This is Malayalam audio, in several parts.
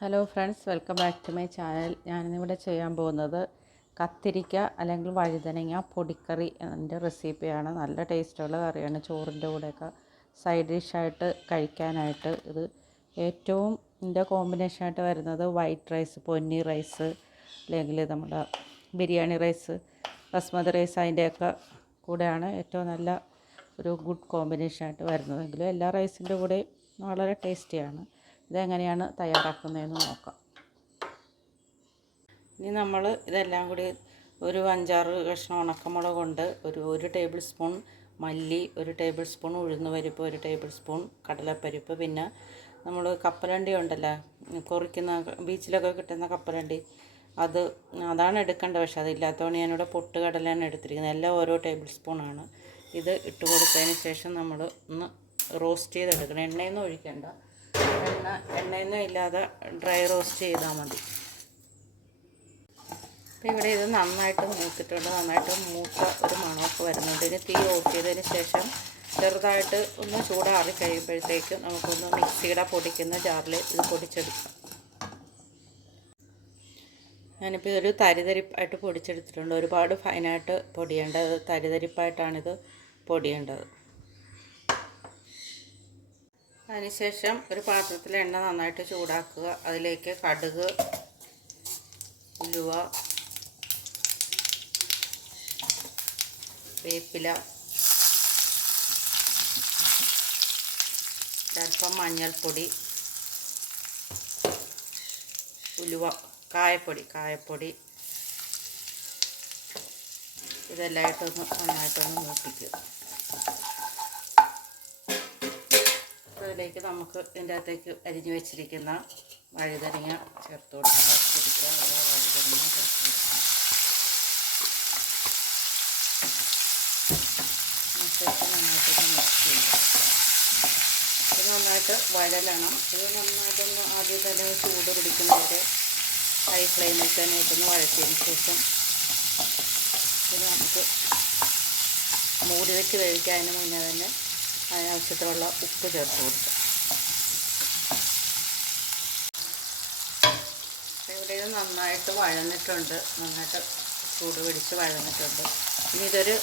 Hello friends, welcome back to my channel. ഞാനിന്നിവിടെ ചെയ്യാൻ പോകുന്നത് കത്തിരിക്ക അല്ലെങ്കിൽ വഴുതനങ്ങ പൊടിക്കറി എൻ്റെ റെസിപ്പിയാണ്. നല്ല ടേസ്റ്റുള്ള കറിയാണ്. ചോറിൻ്റെ കൂടെയൊക്കെ സൈഡ് ഡിഷായിട്ട് കഴിക്കാനായിട്ട്. ഇത് ഏറ്റവും ഇതിൻ്റെ കോമ്പിനേഷനായിട്ട് വരുന്നത് വൈറ്റ് റൈസ്, പൊന്നി റൈസ്, അല്ലെങ്കിൽ നമ്മുടെ ബിരിയാണി റൈസ്, ബസ്മതി റൈസ്, അതിൻ്റെയൊക്കെ കൂടെയാണ് ഏറ്റവും നല്ല ഒരു ഗുഡ് കോമ്പിനേഷനായിട്ട് വരുന്നതെങ്കിലും എല്ലാ റൈസിൻ്റെ കൂടെ വളരെ ടേസ്റ്റിയാണ്. ഇതെങ്ങനെയാണ് തയ്യാറാക്കുന്നതെന്ന് നോക്കാം. ഇനി നമ്മൾ ഇതെല്ലാം കൂടി ഒരു 5-6 കഷ്ണം ഉണക്കമുളക് കൊണ്ട് ഒരു ടേബിൾ സ്പൂൺ മല്ലി, 1 ടേബിൾ സ്പൂൺ ഉഴുന്നുപരിപ്പ്, 1 ടേബിൾ സ്പൂൺ കടലപ്പരിപ്പ്, പിന്നെ നമ്മൾ കപ്പലണ്ടി ഉണ്ടല്ലോ, കുറിക്കുന്ന ബീച്ചിലൊക്കെ കിട്ടുന്ന കപ്പലണ്ടി, അതാണ് എടുക്കേണ്ടത്. പക്ഷേ അതില്ലാത്തതുകൊണ്ട് ഞാനിവിടെ പൊട്ടുകടലയാണ് എടുത്തിരിക്കുന്നത്. എല്ലാം ഓരോ ടേബിൾ സ്പൂണാണ്. ഇത് ഇട്ട് കൊടുത്തതിന് ശേഷം നമ്മൾ ഒന്ന് റോസ്റ്റ് ചെയ്തെടുക്കണം. എണ്ണയൊന്നും ഒഴിക്കണ്ട. എണ്ണയൊന്നും ഇല്ലാതെ ഡ്രൈ റോസ്റ്റ് ചെയ്താൽ മതി. അപ്പോൾ ഇവിടെ ഇത് നന്നായിട്ട് മൂത്തിട്ടുണ്ട്. നന്നായിട്ട് മൂത്ത ഒരു മണമൊക്കെ വരുന്നുണ്ട്. ഇനി തീ ഓഫ് ചെയ്തതിന് ശേഷം ചെറുതായിട്ട് ഒന്ന് ചൂടാറി കഴിയുമ്പോഴത്തേക്കും നമുക്കൊന്ന് മിക്സിയുടെ പൊടിക്കുന്ന ജാറിൽ ഇത് പൊടിച്ചെടുക്കാം. ഞാനിപ്പോൾ ഇതൊരു തരിതരിപ്പായിട്ട് പൊടിച്ചെടുത്തിട്ടുണ്ട്. ഒരുപാട് ഫൈനായിട്ട് പൊടിയേണ്ടത്, തരിതരിപ്പായിട്ടാണിത് പൊടിയേണ്ടത്. അതിനുശേഷം ഒരു പാത്രത്തിൽ എണ്ണ നന്നായിട്ട് ചൂടാക്കുക. അതിലേക്ക് കടുക്, ഉലുവ, വേപ്പില, അല്പം മഞ്ഞൾപ്പൊടി, ഉലുവ, കായപ്പൊടി ഇതെല്ലാം ഇട്ടൊന്ന് നന്നായിട്ടൊന്ന് മൂപ്പിക്കുക. അതിലേക്ക് നമുക്ക് ഇതിൻ്റെ അകത്തേക്ക് അരിഞ്ഞു വെച്ചിരിക്കുന്ന വഴുതനങ്ങ ചേർത്ത് കൊടുക്കുക. വഴുതനങ്ങ ചേർത്ത് കൊടുക്കുക. ശേഷം നന്നായിട്ടൊന്ന് മിക്സ് ചെയ്യുക. ഇത് നന്നായിട്ട് വഴലണം. ഇത് നന്നായിട്ടൊന്ന് ആദ്യം തന്നെ ചൂട് പിടിക്കുന്നവരെ ഹൈ ഫ്ലെയിമിൽ തന്നെ ഇട്ടൊന്ന് വഴറ്റിയതിന് ശേഷം ഇത് നമുക്ക് മൂടി വെച്ച് വേവിക്കാതിന് മുന്നേ തന്നെ അതിനാവശ്യത്തിനുള്ള ഉപ്പ് ചേർത്ത് കൊടുക്കുക. ഇവിടെ ഇത് നന്നായിട്ട് വഴന്നിട്ടുണ്ട്. നന്നായിട്ട് ചൂട് പിടിച്ച് വഴന്നിട്ടുണ്ട്. ഇനി ഇതൊരു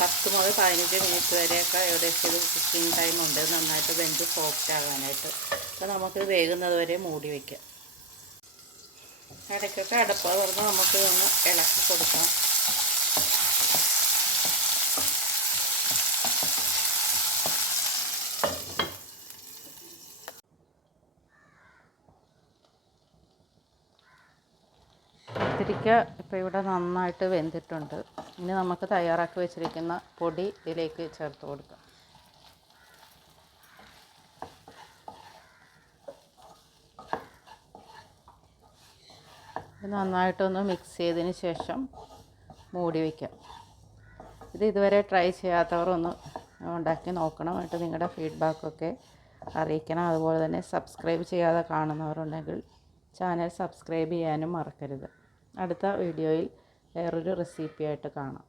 10 മുതൽ 15 മിനിറ്റ് വരെയൊക്കെ ഏകദേശം ഇത് കുക്കിംഗ് ടൈമുണ്ട്. നന്നായിട്ട് വെന്ത് സോഫ്റ്റ് ആകാനായിട്ട്. അപ്പോൾ നമുക്കിത് വേകുന്നത് വരെ മൂടി വയ്ക്കാം. ഇടയ്ക്കൊക്കെ അടുപ്പ് തുറന്ന് നമുക്കിതൊന്ന് ഇളക്കി കൊടുക്കാം. കത്തിരിക്ക ഇപ്പോൾ ഇവിടെ നന്നായിട്ട് വെന്തിട്ടുണ്ട്. ഇനി നമുക്ക് തയ്യാറാക്കി വെച്ചിരിക്കുന്ന പൊടി ഇതിലേക്ക് ചേർത്ത് കൊടുക്കാം. ഇത് നന്നായിട്ടൊന്ന് മിക്സ് ചെയ്തതിന് ശേഷം മൂടി വയ്ക്കാം. ഇത് ഇതുവരെ ട്രൈ ചെയ്യാത്തവർ ഒന്ന് ഉണ്ടാക്കി നോക്കണം. എന്നിട്ട് നിങ്ങളുടെ ഫീഡ്ബാക്കൊക്കെ അറിയിക്കണം. അതുപോലെ തന്നെ സബ്സ്ക്രൈബ് ചെയ്യാതെ കാണുന്നവരുണ്ടെങ്കിൽ ചാനൽ സബ്സ്ക്രൈബ് ചെയ്യാനും മറക്കരുത്. അടുത്ത വീഡിയോയിൽ വേറൊരു റെസിപ്പിയായിട്ട് കാണാം.